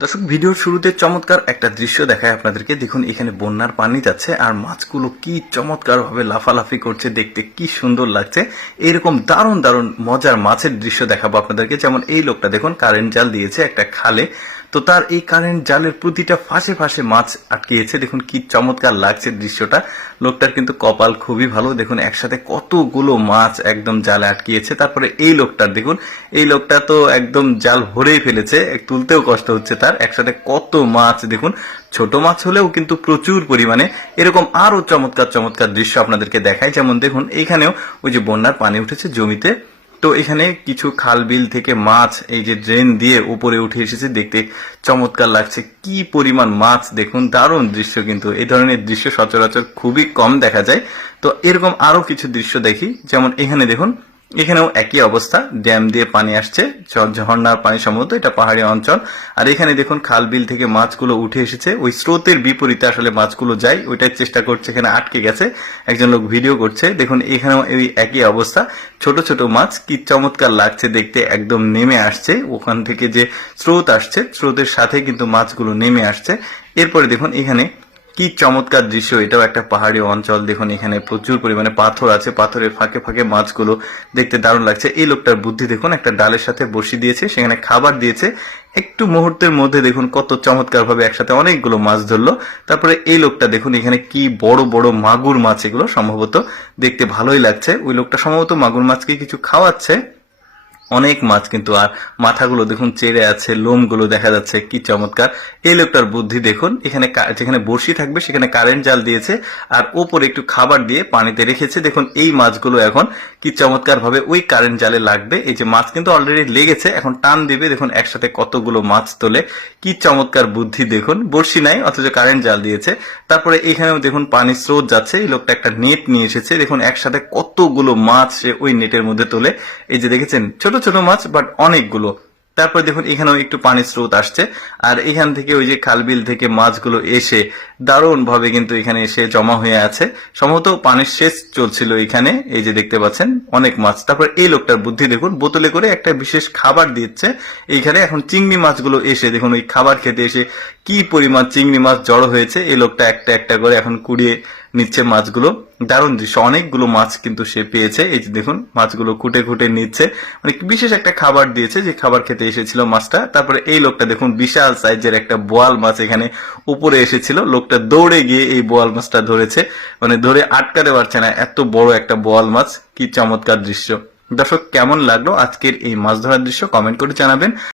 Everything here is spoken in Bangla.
দর্শক, ভিডিওর শুরুতে চমৎকার একটা দৃশ্য দেখায় আপনাদেরকে। দেখুন, এখানে বন্যার পানি যাচ্ছে আর মাছগুলো কি চমৎকার ভাবে লাফালাফি করছে, দেখতে কি সুন্দর লাগছে। এরকম দারুণ দারুণ মজার মাছের দৃশ্য দেখাবো আপনাদেরকে। যেমন এই লোকটা, দেখুন, কারেন্ট জাল দিয়েছে একটা খালে। তো তার এই কারেন্ট জালের প্রতিটা ফাঁসে ফাঁসে মাছ আটকিয়েছে। দেখুন কি চমৎকার লাগছে দৃশ্যটা। লোকটার কিন্তু কপাল খুবই ভালো। দেখুন, একসাথে কতগুলো মাছ একদম জালে আটকিয়েছে। তারপরে এই লোকটার, দেখুন, এই লোকটা তো একদম জাল ভরেই ফেলেছে। তুলতেও কষ্ট হচ্ছে তার। একসাথে কত মাছ, দেখুন, ছোট মাছ হলেও কিন্তু প্রচুর পরিমাণে। এরকম আরও চমৎকার চমৎকার দৃশ্য আপনাদেরকে দেখায় যেমন, দেখুন এইখানেও ওই যে বন্যার পানি উঠেছে জমিতে। তো এখানে কিছু খাল বিল থেকে মাছ, এই যে ড্রেন দিয়ে উপরে উঠে এসেছে, দেখতে চমৎকার লাগছে। কি পরিমাণ মাছ, দেখুন, দারুণ দৃশ্য কিন্তু। এই ধরনের দৃশ্য সচরাচর খুবই কম দেখা যায়। তো এরকম আরও কিছু দৃশ্য দেখি। যেমন এখানে দেখুন এখানেও একই অবস্থা। ড্যাম দিয়ে পানি আসছে ঝর্ণার পানি সম্ভবত এটা পাহাড়ি অঞ্চল। আর এখানে দেখুন, খাল বিল থেকে মাছগুলো উঠে এসেছে। ওই স্রোতের বিপরীতে আসলে মাছগুলো যায়, ওইটাই চেষ্টা করছে, এখানে আটকে গেছে। একজন লোক ভিডিও করছে। দেখুন, এখানেও এই একই অবস্থা। ছোট ছোট মাছ, কি চমৎকার লাগছে দেখতে, একদম নেমে আসছে। ওখান থেকে যে স্রোত আসছে, স্রোতের সাথে কিন্তু মাছগুলো নেমে আসছে। এরপরে দেখুন, এখানে কি চমৎকার দৃশ্য, এটাও একটা পাহাড়ি অঞ্চল। দেখুন, এখানে প্রচুর পরিমাণে পাথর আছে। পাথরের ফাঁকে ফাঁকে মাছগুলো দেখতে দারুণ লাগছে। এই লোকটার বুদ্ধি, দেখুন, একটা ডালের সাথে বসি দিয়েছে, সেখানে খাবার দিয়েছে। একটু মুহূর্তের মধ্যে, দেখুন, কত চমৎকার ভাবে একসাথে অনেকগুলো মাছ ধরলো। তারপরে এই লোকটা, দেখুন, এখানে কি বড় বড় মাগুর মাছ এগুলো সম্ভবত দেখতে ভালোই লাগছে। ওই লোকটা সম্ভবত মাগুর মাছকে কিছু খাওয়াচ্ছে। অনেক মাছ, কিন্তু আর মাথাগুলো দেখুন চেড়ে আছে, লোমগুলো দেখা যাচ্ছে, কি চমৎকার। এই লোকটার বুদ্ধি দেখুন, এখানে যেখানে বড়শি থাকবে, সেখানে কারেন্ট জাল দিয়েছে, আর ওপরে একটু খাবার দিয়ে পানিতে রেখেছে। দেখুন, এই মাছগুলো এখন কি চমৎকার ভাবে ওই কারেন্ট জালে লাগবে। এই যে মাছ কিন্তু অলরেডি লেগেছে, এখন টান দিবে। দেখুন, একসাথে কতগুলো মাছ তোলে, কি চমৎকার বুদ্ধি দেখুন। বড়শি নাই, অথচ কারেন্ট জাল দিয়েছে। তারপরে এখানেও দেখুন পানির স্রোত যাচ্ছে, এই লোকটা একটা নেট নিয়ে এসেছে। দেখুন, একসাথে কতগুলো মাছ সে ওই নেটের মধ্যে তোলে। এই যে দেখেছেন, ছোট ছোট মাছ বাট অনেকগুলো। তারপরে দেখুন, এখানেও একটু পানির স্রোত আসছে। আর এখান থেকে ওই যে খালবিল থেকে মাছগুলো এসে দারুণ ভাবে কিন্তু এখানে এসে জমা হয়ে আছে। সম্ভবত পানির শেষ চলছিল এখানে, এই যে দেখতে পাচ্ছেন, অনেক মাছ। তারপর এই লোকটার বুদ্ধি দেখুন, বোতলে করে একটা বিশেষ খাবার দিচ্ছে। এইখানে এখন চিংড়ি মাছগুলো এসে, দেখুন, ওই খাবার খেতে এসে কি পরিমাণ চিংড়ি মাছ জড়ো হয়েছে। এই লোকটা একটা একটা করে এখন কুড়িয়ে নিচ্ছে মাছগুলো। দারুণ দৃশ্য। অনেকগুলো মাছ কিন্তু সে পেয়েছে। এই যে দেখুন, মাছগুলো কুটে কুটে নিচ্ছে। মানে বিশেষ একটা খাবার দিয়েছে যে খাবার খেতে এসেছিল মাছটা। তারপরে এই লোকটা দেখুন, বিশাল সাইজের একটা বোয়াল মাছ এখানে উপরে এসেছিল। লোকটা দৌড়ে গিয়ে এই বোয়াল মাছটা ধরেছে। মানে ধরে আটকাতে পারছে না এত বড় একটা বোয়াল মাছ। কি চমৎকার দৃশ্য। দর্শক, কেমন লাগল আজকের এই মাছ ধরার দৃশ্য? কমেন্ট করে জানাবেন।